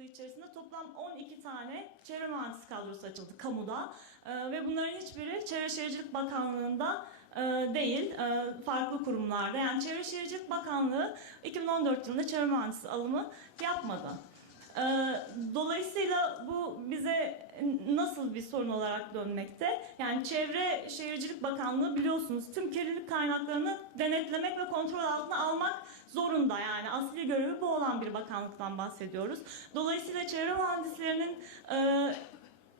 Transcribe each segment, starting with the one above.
yılı içerisinde toplam 12 tane çevre mühendisi kadrosu açıldı kamuda. Ee, ve bunların hiçbiri Çevre Şehircilik Bakanlığı'nda e, değil, e, farklı kurumlarda. Yani Çevre Şehircilik Bakanlığı 2014 yılında çevre mühendisi alımı yapmadı. Ee, Dolayısıyla bu bize nasıl bir sorun olarak dönmekte? Yani Çevre Şehircilik Bakanlığı biliyorsunuz tüm kirlilik kaynaklarını denetlemek ve kontrol altına almak zorunda. Yani asli görevi bu olan bir bakanlıktan bahsediyoruz. Dolayısıyla çevre mühendislerinin e,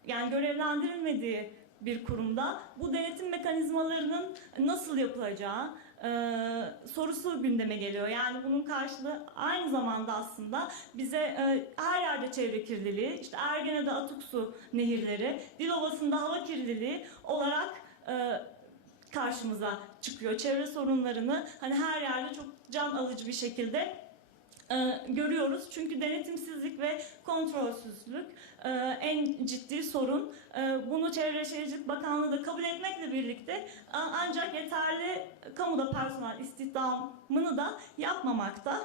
yani görevlendirilmediği bir kurumda bu denetim mekanizmalarının nasıl yapılacağı e, sorusu gündeme geliyor. Yani bunun karşılığı aynı zamanda aslında bize e, her yerde çevre kirliliği, işte Ergene'de atık su nehirleri, Dilovası'nda hava kirliliği olarak e, karşımıza çıkıyor. Çevre sorunlarını hani her yerde çok can alıcı bir şekilde görüyoruz. Çünkü denetimsizlik ve kontrolsüzlük e, en ciddi sorun. E, bunu Çevre Şehircilik Bakanlığı da kabul etmekle birlikte ancak yeterli kamuda personel istihdamını da yapmamakta.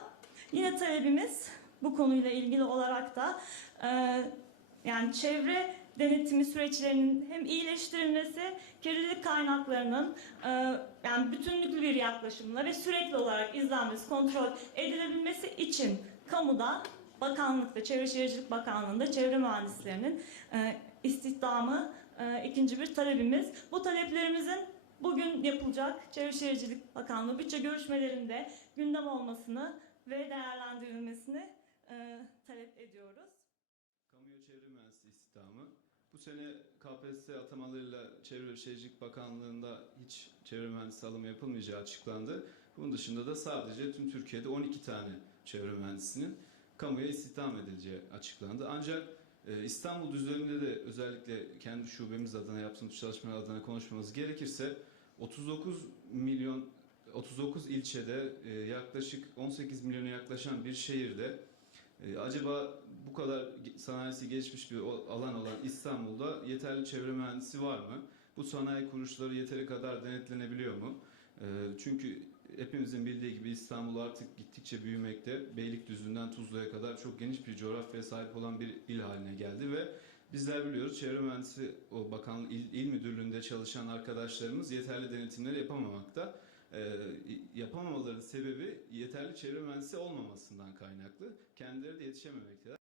Yine talebimiz bu konuyla ilgili olarak da e, yani çevre denetimi süreçlerinin hem iyileştirilmesi, kirlilik kaynaklarının e, yani bütünlüklü bir yaklaşımla ve sürekli olarak izlenmesi, kontrol edilebilmesi için kamuda Bakanlıkta, Çevre Şehircilik Bakanlığı'nda çevre mühendislerinin e, istihdamı e, ikinci bir talebimiz. Bu taleplerimizin bugün yapılacak Çevre Şehircilik Bakanlığı bütçe görüşmelerinde gündem olmasını ve değerlendirilmesini e, talep ediyoruz. Çevre mühendisi istihdamı. Bu sene KPSS atamalarıyla Çevre ve Şehircilik Bakanlığı'nda hiç çevre mühendisi alımı yapılmayacağı açıklandı. Bunun dışında da sadece tüm Türkiye'de 12 tane çevre mühendisinin kamuya istihdam edileceği açıklandı. Ancak e, İstanbul düzleminde de özellikle kendi şubemiz adına yaptığımız çalışmalar adına konuşmamız gerekirse 39 milyon 39 ilçede e, yaklaşık 18 milyona yaklaşan bir şehirde ee, acaba bu kadar sanayisi gelişmiş bir alan olan İstanbul'da yeterli çevre mühendisi var mı? Bu sanayi kuruluşları yeteri kadar denetlenebiliyor mu? Ee, çünkü hepimizin bildiği gibi İstanbul artık gittikçe büyümekte. Beylikdüzü'nden Tuzla'ya kadar çok geniş bir coğrafyaya sahip olan bir il haline geldi ve bizler biliyoruz çevre mühendisi o bakan il, il müdürlüğünde çalışan arkadaşlarımız yeterli denetimleri yapamamakta. Ee, yapamamaların sebebi yeterli çevre mühendisi olmamasından kaynaklı. Kendileri de yetişememekteler.